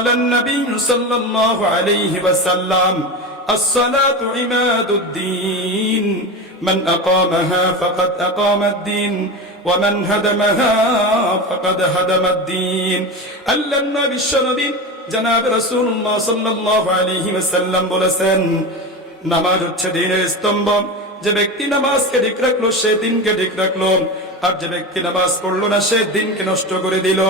قال النبي صلى الله عليه وسلم الصلاة عماد الدين من أقامها فقد أقام الدين ومن هدمها فقد هدم الدين আল্লাহ নবী বিশ্বনবী জনাব রাসূলুল্লাহ সাল্লাল্লাহু আলাইহি ওয়াসাল্লাম বলেছেন নামাজ হচ্ছে দিনের স্তম্ভ যে ব্যক্তি নামাজকে ঠিক রাখলো সে দিনকে ঠিক রাখলো আর যে ব্যক্তি নামাজ পড়লো না সে দিনকে নষ্ট করে দিল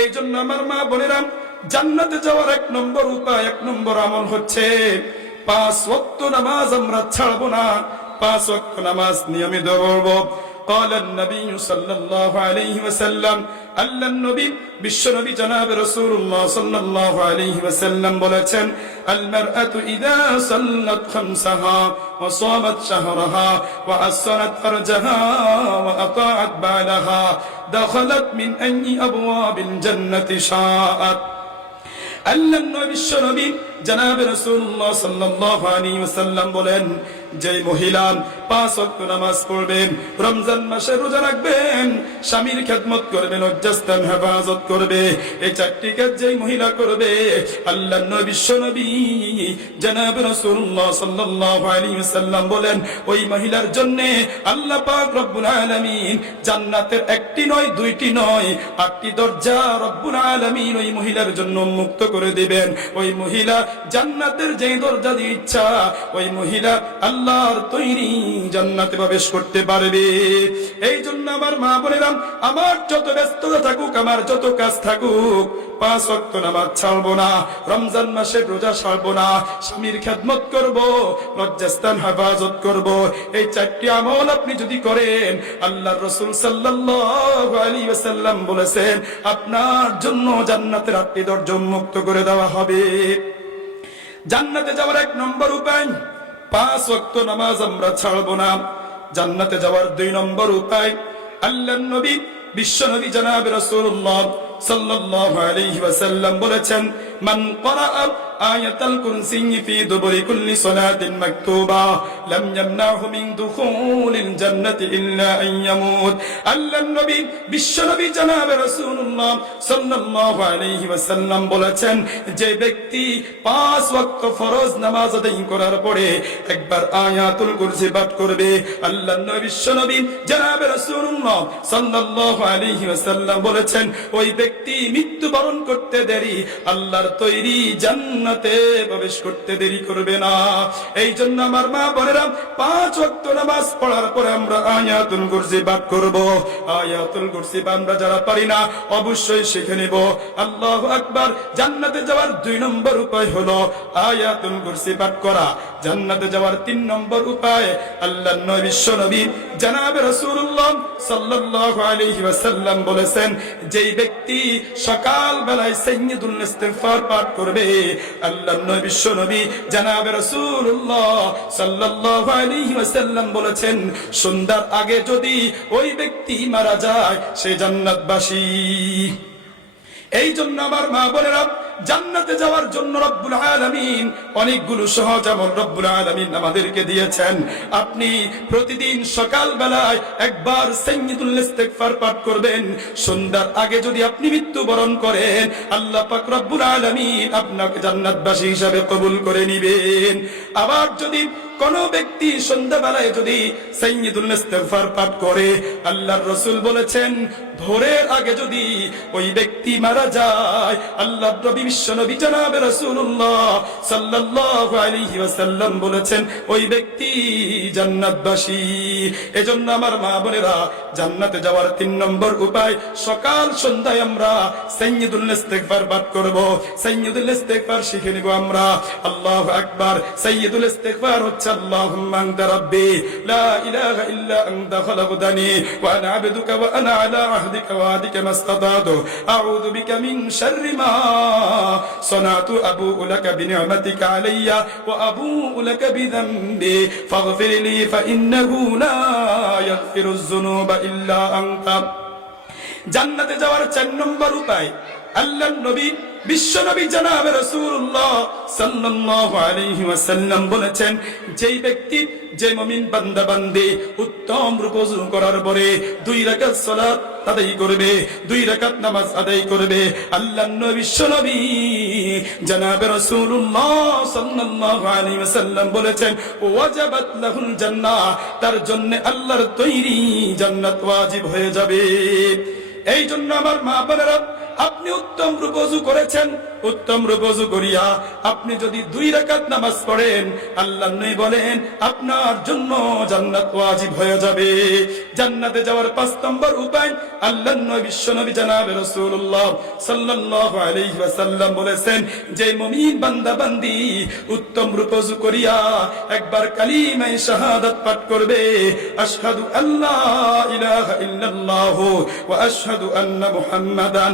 এই জন্য আমার মা বোনেরাম জান্নাতে যাওয়ার এক নম্বর উপায় এক নম্বর আমল হচ্ছে পাঁচ ওয়াক্ত নামাজ আমরা ছাড়বো না পাঁচ ওয়াক্ত নামাজ নিয়মিত পড়বো قال النبي صلى الله عليه وسلم আল্লাহ নবী বিশ্ব নবী জনাব রাসূলুল্লাহ সাল্লাল্লাহু আলাইহি ওয়াসাল্লাম বলেছেন আল মারআতু ইযা সাল্লাত খামসাহা ওয়া সামাত শাহরাহা ওয়া আসসারাত ফারজাহা ওয়া আতাআত বালাহা দাখালাত মিন আইয়ি আবওয়াবিল জান্নাতি শাআত আল্লাহ বিশ্ব নবী জনাব রসুল্লাহ সাল্লাহ বলেন যে মহিলা পাঁচ ওয়াক্ত নামাজ পড়বেন, রমজান মাসে রোজা রাখবেন, স্বামীর খেদমত করবেন লজ্জাস্থান হেফাজত করবে। এই চারটি কাজ যেই মহিলা করবে, আল্লাহ বিশ্ব নবী জনাব রাসূলুল্লাহ সাল্লাল্লাহু বলেন, ওই মহিলার জন্য আল্লাহ পাক রব্বুল আলামিন জান্নাতের একটি নয়, দুইটি নয়, আটটি দরজা রব্বুল আলামিন ওই মহিলার জন্য মুক্ত করে দিবেন। ওই মহিলা জান্নাতের যে দরজা ইচ্ছা, ওই মহিলা আল্লাহর তৈরি জান্নাতে প্রবেশ করতে পারবে। এই জন্য আমার মা বোনেরাম আমার যত ব্যস্ততা থাকুক, আমার যত কাজ থাকুক, পাঁচ ওয়াক্ত নামাজ ছাড়বো না, রমজান মাসে রোজা ছাড়বো না, স্বামীর খেদমত করব, লজ্জাস্থান হেফাজত করব। এই চারটি আমল আপনি যদি করেন, আল্লাহর রসুল ওয়াসাল্লাম বলেছেন, আপনার জন্য জান্নাতের আটটি দরজা মুক্ত করে দেওয়া হবে। জান্নাতে যাওয়ার এক নম্বর উপায় পাঁচ ওয়াক্ত নামাজ আমরা ছাড়বো না। জান্নাতে যাওয়ার দুই নম্বর উপায় আল্লাহ নবী, বিশ্ব নবী জানাব রাসূলুল্লাহ বলেছেন, মান ক্বারা আয়াতাল কুরসি ফি দুবুরি কুল্লি সালাতিন মাকতুবা। লাম ইয়ামনাহু মিন দুখুলিল জান্নাতি ইল্লা আন ইয়ামুত। আল্লাহ নবী, বিশ্ব নবী রাসূলুল্লাহ সাল্লাল্লাহু আলাইহি ওয়াসাল্লাম বলেছেন, যে ব্যক্তি পাঁচ ওয়াক্ত ফরজ নামাজ আদায় করার পরে একবার আয়াতুল কুরসি পাঠ করবে। আল্লাহ নবী, বিশ্ব নবী রাসূলুল্লাহ সাল্লাল্লাহু আলাইহি ওয়াসাল্লাম বলেছেন, ওই ব্যক্তি মৃত্যুবরণ করতে দেরি, আল্লাহর তৈরি জান্নাতে প্রবেশ করতে দেরি করবে না। এই জন্য আমার মা বোনেরা, পাঁচ ওয়াক্ত নামাজ পড়ার পরে আমরা আয়াতুল কুরসি পাঠ করব। আয়াতুল কুরসি আমরা যারা পারি না, অবশ্যই শিখে নিব। আল্লাহ আকবার, জান্নাতে যাওয়ার দুই নম্বর উপায় হলো আয়াতুল কুরসি পাঠ করা। জান্নাতে যাওয়ার তিন নম্বর উপায় আল্লাহ নবী, বিশ্ব নবী, জানাবে রাসূলুল্লাহ সাল্লাল্লাহু আলাইহি ওয়াসাল্লাম বলেছেন, যেই ব্যক্তি সকাল বেলায় সাইয়্যিদুল ইস্তিগফার পাঠ করবে আল্লাহ নবী, বিশ্ব নবী জানাবে রাসূলুল্লাহ সাল্লাল্লাহু আলাইহি বলেছেন, সন্ধ্যার আগে যদি ওই ব্যক্তি মারা যায়, সে জান্নাতবাসী। এই জন্য আমার মা বোনেরা জান্নাতে যাওয়ার জন্য রব্বুল আলামিন অনেকগুলো সহজ আমল রব্বুল আলামিন আমাদেরকে দিয়েছেন। আপনি প্রতিদিন সকাল বেলায় একবার সাইয়্যিদুল ইস্তিগফার পাঠ করবেন। সন্ধ্যার আগে যদি আপনি মৃত্যুবরণ করেন, আল্লাহ পাক রব্বুল আলামিন আপনাকে জান্নাতবাসী হিসাবে কবুল করে নেবেন। আবার যদি কোন ব্যক্তি সন্ধ্যাবেলায় যদি সাইয়্যিদুল ইস্তিগফার পাঠ করে, আল্লাহর রাসূল বলেছেন, ভোরের আগে যদি ওই ব্যক্তি মারা যায় আল্লাহ নবী, বিশ্ব নবী জনাবে রাসূলুল্লাহ সাল্লাল্লাহু আলাইহি ওয়াসাল্লাম বলেছেন, ওই ব্যক্তি জান্নাতবাসী। এজন্য আমার মা বোনেরা, জান্নাতে যাওয়ার তিন নম্বর উপায়, সকাল সন্ধ্যায় আমরা সাইয়্যিদুল ইস্তিগফার পাঠ করব। সাইয়্যিদুল ইস্তিগফার শিখে নিব আমরা। আল্লাহু আকবার। সাইয়্যিদুল ইস্তিগফার হচ্ছে আল্লাহুম্মা আনতা রাব্বি লা ইলাহা ইল্লা আনতা খলাকতানি ওয়া আনা আবদুকা ওয়া আনা আলা আহদিকা ওয়া আদিকা মাস্তাতাতু আউযু বিকা মিন শাররি মা صنعت أبوء لك بنعمتك علي وأبوء لك بذنبي فاغفر لي فإنه لا يغفر الذنوب إلا أنت জান্নাতে যাওয়ার চার নম্বর উপায় আল্লাহ নবী বিশ্বনবী জানাবে রাসূলুল্লাহ সাল্লাল্লাহু আলাইহি ওয়াসাল্লাম বলেছেন, যেই ব্যক্তি, যে মুমিন বান্দা বান্দে উত্তম রূপ করার পরে দুই রাকাত সালাত আদায় করবে, দুই রাকাত নামাজ আদায় করবে আল্লাহ নবী বিশ্বনবী জানাবে রাসূলুল্লাহ সাল্লাল্লাহু আলাইহি ওয়াসাল্লাম বলেছেন, ওয়াজাবাত লাহুল জান্নাহ, তার জন্য আল্লাহর তৈরি জান্নাত ওয়াজিব হয়ে যাবে। এই জন্য আমার মা বোনেরা আপনি উত্তম রূপজু করেছেন, উত্তম রূপজু করিয়া আপনি যদি দুই রাকাত নামাজ পড়েন, আল্লাহ নবী বলেন, আপনার জন্য জান্নাত ওয়াজিব হয়ে যাবে। জান্নাতে যাওয়ার পাঁচ নম্বর উপায়, আল্লাহ নবী জানাবে রাসূলুল্লাহ সাল্লাল্লাহু বলেছেন, যে মুমিন বান্দা বান্দি উত্তম রূপজু করিয়া একবার কালিমায়ে শাহাদাত পাঠ করবে, আশহাদু আল্লা ইলাহা ইল্লাল্লাহ ওয়া আশহাদু আন্না মুহাম্মাদান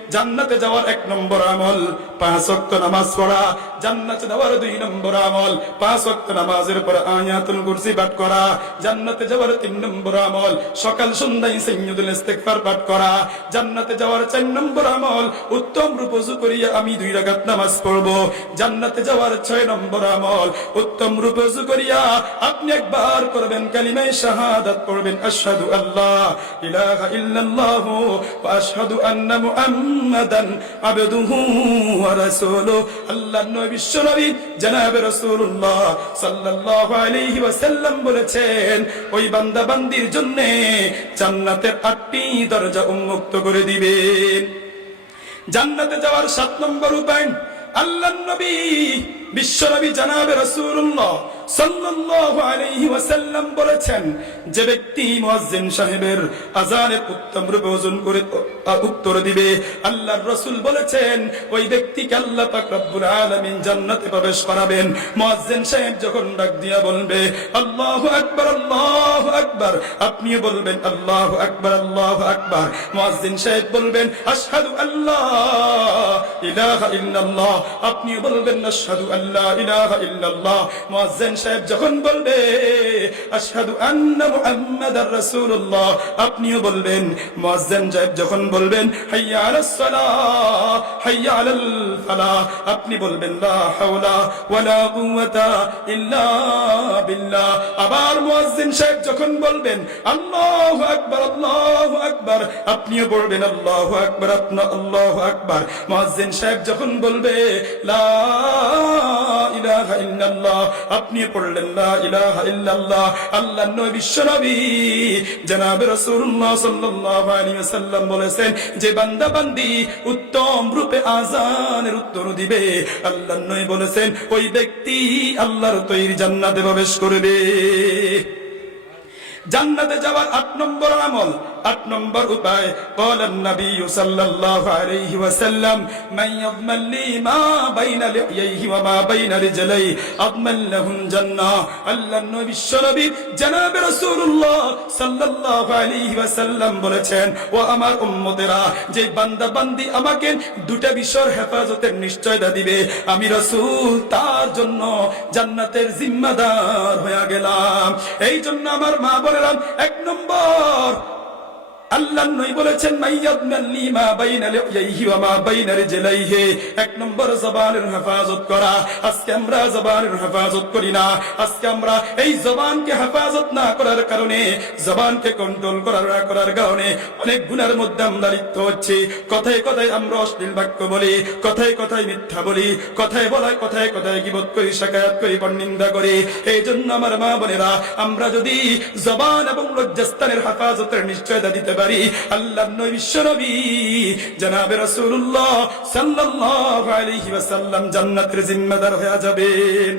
জান্নাতে যাওয়ার এক নম্বর আমল, পাঁচ ওয়াক্ত নামাজ পড়া, জান্নাতে যাওয়ার দুই নম্বর আমল, পাঁচ ওয়াক্ত নামাজের পর আয়াতুল কুরসি পাঠ করা, জান্নাতে যাওয়ার তিন নম্বর আমল, সকাল সন্ধ্যায় সাইয়্যিদুল ইস্তিগফার পাঠ করা, জান্নাতে যাওয়ার চার নম্বর আমল, উত্তম রূপ ওযু করিয়া আমি দুই রাকাত নামাজ পড়ব, জান্নাতে যাওয়ার ছয় নম্বর আমল, উত্তম রূপ ওযু করিয়া আপনি একবার করবেন কালিমায়ে শাহাদাত, পড়বেন আশহাদু আল্লাহ, ইলাহা ইল্লাল্লাহ, ওয়া আশহাদু আন্না ওয়া আল্লাহর নবী, বিশ্ব নবী, জনাবে রাসূলুল্লাহ সাল্লাল্লাহু আলাইহি বলেছেন, ওই বান্দা বান্দির জন্য জান্নাতের আটটি দরজা উন্মুক্ত করে দিবেন। জান্নাতে যাওয়ার সাত নম্বর উপায় আল্লাহ নবী বিশ্বনবী জানাবে রাসূলুল্লাহ আল্লাহ মুয়াজ্জিন সাহেব আপনিও বলবেন, আল্লাহু আকবার আল্লাহু আকবার। মুয়াজ্জিন সাহেব বলবেন আল্লাহ ইলাহা ইল্লাল্লাহ। আপনিও বলবেন আল্লাহ সাহেব যখন বলবে আপনিও বলবেন, মুয়াজ্জিন সাহেব যখন বলবেন আপনি বলবেন আবার সাহেব যখন বলবেন, আল্লাহু আকবার আল্লাহু আকবার আপনিও বলবেন, আল্লাহু আকবার, আপনা, আল্লাহু আকবার মুয়াজ্জিন সাহেব যখন বলবে, লা আপনি বলেছেন, যে বান্দা বান্দি উত্তম রূপে আজানের উত্তর দিবে। আল্লাহ নবী বলেছেন, ওই ব্যক্তি আল্লাহর তৈরি জান্নাতে প্রবেশ করবে। জান্নাতে যাওয়ার আট নম্বর আমল আট নম্বর উপায়। নবী সাল্লাল্লাহু আলাইহি ওয়াসাল্লাম, মান মা বাইনা লিয়াইহি ওয়া মা বাইনা রিজলাই জান্নাহ। আল্লাহর নবী জনাবে রাসূলুল্লাহ সাল্লাল্লাহু আলাইহি ওয়াসাল্লাম বলেছেন আমার উম্মতেরা, যে বান্দা বান্দি আমাকে দুটা বিষয়ের হেফাজতের নিশ্চয়তা দিবে, আমি রাসূল, তার জন্য জান্নাতের জিম্মাদার হয়ে গেলাম। এই জন্য আমার মা বলেলাম এক নম্বর আল্লাহ নই বলেছেন মা বাইনা লিয়াইহি ওয়া মা বাইনা রিজলাইহি। এক নম্বর জবানের হেফাজত করা। আজকে আমরা জবানের হেফাজত করি না। আজকে আমরা এই জবানকে হেফাজত না করার কারণে, জবানকে কন্ট্রোল করার, না করার কারণে অনেক গুনার মধ্যে আমরা লিপ্ত কথায় কথায় আমরা অশ্লীল বাক্য বলি, কথায় কথায় মিথ্যা বলি, কথায় বলায় কথায় কথায় গিবত করি করি করি। এই জন্য আমার মা বোনেরা, আমরা যদি জবান এবং লজ্জাস্থানের হেফাজতের নিশ্চয়তা দিতে পারি আল্লাহ নবী বিশ্ব নবী জনাবে রাসূলুল্লাহ সাল্লাল্লাহু আলাইহি ওয়াসাল্লাম জান্নাতের জিম্মাদার হয়ে যাবেন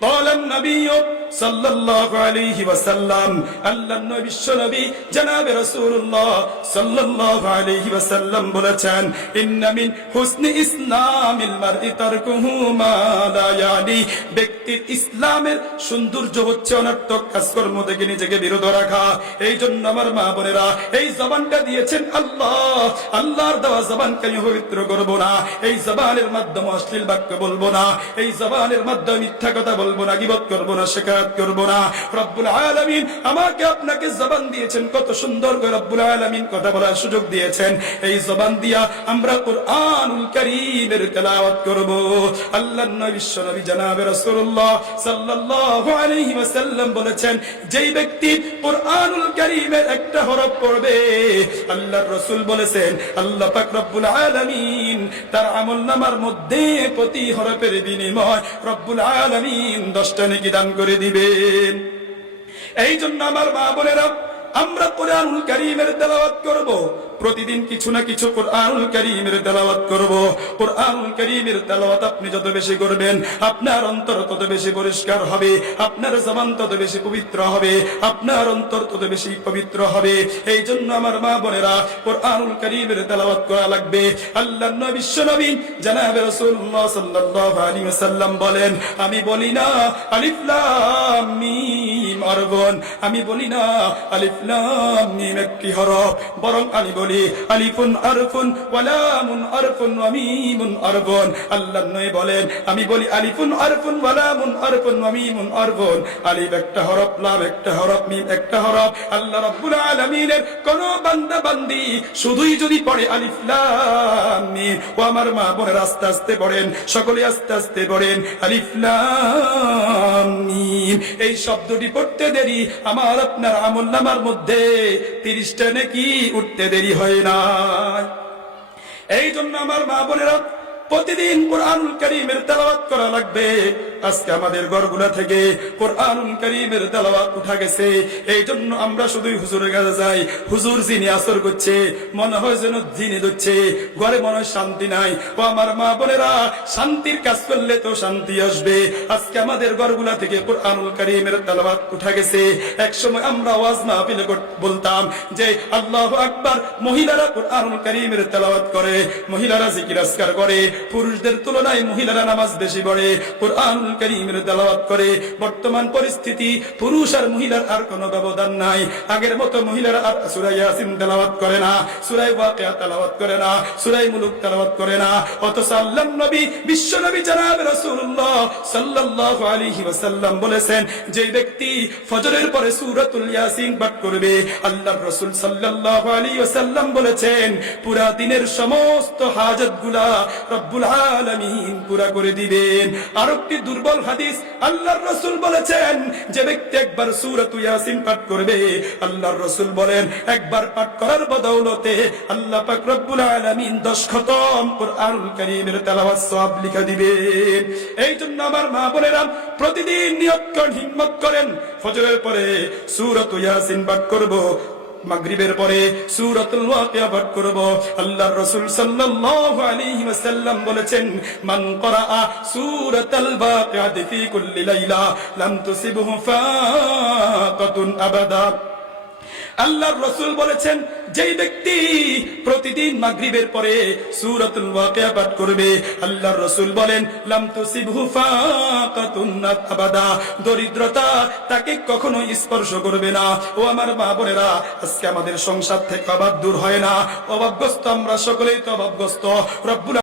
قال النبي সাল্লাল্লাহু আলাইহি ওয়াসাল্লাম আল্লাহর নবী বিশ্ব নবী জনাবে রাসূলুল্লাহ সাল্লাল্লাহু আলাইহি ওয়াসাল্লাম বলেছেন, ইন্না মিন হুসনি ইসলামিল তারকুহু মা লা ব্যক্তির ইসলামের সৌন্দর্য হচ্ছে অনর্থক কাজকর্ম থেকে নিজেকে বিরত রাখা। এই জন্য আমার মা বোনেরা, এই জবানটা দিয়েছেন আল্লাহ। আল্লাহর দেওয়া জবানকে আমি পবিত্র করব না। এই জবানের মাধ্যমে অশ্লীল বাক্য বলব না। এই জবানের মাধ্যমে মিথ্যা কথা বলব না, গিবত করব না শেখা করব না। রব্বুল আমাকে আপনাকে জবান দিয়েছেন, কত সুন্দর করে রব্বুল কথা বলার সুযোগ দিয়েছেন। এই জবান দিয়া আমরা কোরআনুল তেলাওয়াত করব। নবী রাসূলুল্লাহ সাল্লাল্লাহু আলাইহি ওয়াসাল্লাম বলেছেন, যেই ব্যক্তি কোরআনুল কারীমের একটা হরফ পড়বে, আল্লাহর রাসূল বলেছেন, আল্লাহ পাক রব্বুল আলামিন তার আমলনামার মধ্যে প্রতি হরফের বিনিময় রব্বুল আলামিন দশটা নেকি দান করে দিবেন এই জন্য আমার মা বোনেরা আমরা কোরআনুল করিমের তেলাওয়াত করব। প্রতিদিন কিছু না কিছু কোরআনুল কারীমের তেলাওয়াত করব। কোরআনুল কারীমের তেলাওয়াত আপনি যত বেশি করবেন, আপনার অন্তর তত বেশি পরিষ্কার হবে, আপনার জবান তত বেশি পবিত্র হবে, আপনার অন্তর তত বেশি পবিত্র হবে। এই জন্য আমার মা বোনেরা, কোরআনুল কারীমের তেলাওয়াত করা লাগবে। আল্লাহ বিশ্ব নবী জানাবে রাসূলুল্লাহ সাল্লাল্লাহু আলাইহি ওয়াসাল্লাম বলেন, আমি বলি না, আলিফ লাম মিম, আরবন। আমি বলি না, আলিফ লাম মিম একটি হরফ, বরং আমি বলি আলিফুন আরফুন ওয়া লামুন আরফুন। আল্লাহ নবী বলেন, আমি বলি, আলিফুন আরফুন ওয়া লামুন আরফুন। আরবন আলিফ একটা হরফ, লাম একটা হরফ, মিম একটা হরফ। আল্লাহ রাব্বুল আলামিনের কোন বান্দা বান্দি শুধুই যদি পড়ে আলিফ, লাম, মিম। ও আমার মা বোনের আস্তে আস্তে পড়েন, সকলে আস্তে আস্তে পড়েন, আলিফ, লাম, মিম। এই শব্দটি পড়তে দেরি, আমার আপনার আমল নামার মধ্যে তিরিশটা নাকি উঠতে দেরি হয় না এই জন্য আমার মা বোনেরা প্রতিদিন কোরআনুল করিমের তেলাওয়াত করা লাগবে। আজকে আমাদের ঘরগুলা থেকে কোরআনুল করিমের তেলাওয়াত উঠা গেছে। এই জন্য আমরা শুধুই হুজুরের কাছে যাই। হুজুর যিনি আসর করছে, মনে হয় যেন যিনি দিচ্ছে ঘরে মনে হয় শান্তি নাই। ও আমার মা বোনেরা, শান্তির কাজ করলে তো শান্তি আসবে। আজকে আমাদের ঘরগুলা থেকে কোরআনুল করিমের তেলাওয়াত উঠা গেছে। এক সময় আমরা ওয়াজ মাহফিলে বলতাম যে, আল্লাহু আকবার। মহিলারা কোরআনুল করিমের তেলাওয়াত করে। মহিলারা জিকির আজকার করে। পুরুষদের তুলনায় মহিলারা নামাজ বেশি পড়ে। কোরআনুল করিমের করে। বর্তমান পরিস্থিতি, পুরুষ আর মহিলার আর কোনো ব্যবধান নাই। আগের মতো মহিলারা আর সূরা ইয়াসিন তেলাওয়াত করে না সূরা ওয়াকিয়া করে না সূরা মুলুক করে না। অথচ আল্লাহ নবী, বিশ্ব নবী বলেছেন, যে ব্যক্তি ফজরের পরে সূরাতুল ইয়াসিন পাঠ করবে, আল্লাহর রাসূল সাল্লাল্লাহু আলাইহি ওয়াসাল্লাম বলেছেন, পুরা দিনের সমস্ত হাজতগুলা রব্বুল আলামিন পুরা করে দিবেন। আর একটি দুর্বল হাদিস, আল্লাহর রাসূল বলেছেন, যে ব্যক্তি একবার সূরাতুল ইয়াসিন পাঠ করবে, আল্লাহর রাসূল বলেন, একবার পাঠ করার বদৌলতে আল্লাহ পাক রব্বুল আলামিন 10 খতম কোরআনুল কারীমের তেলাওয়াত, সওয়াব লিখে দিবেন। এই আমার মা বোনেরা, প্রতিদিন নিয়ত করেন হিম্মত করেন, ফজরের পরে সুরত ইয়াসিন পাঠ করব। মাগরিবের পরে সূরাতুল ওয়াকিয়া পাঠ করব। আল্লাহর রাসূল সাল্লাল্লাহু আলাইহি ওয়াসাল্লাম বলেছেন, মান করাআ সূরাতাল ওয়াকিয়াতি ফি কুল্লি লাইলা, লাম তুসিবহু ফাকাতুন আবাদা। আল্লাহর রসুল বলেছেন, যেই ব্যক্তি প্রতিদিন মাগরিবের পরে সূরাতুল ওয়াকিয়া পাঠ করবে, আল্লাহর রসুল বলেন, লাম তুসিবহু ফাকাতুন আবাদা, দরিদ্রতা তাকে কখনো স্পর্শ করবে না। ও আমার মা বোনেরা, আজকে আমাদের সংসার থেকে অভাব দূর হয় না। অভাবগ্রস্ত আমরা সকলেই তো অভাবগ্রস্ত রব্বুল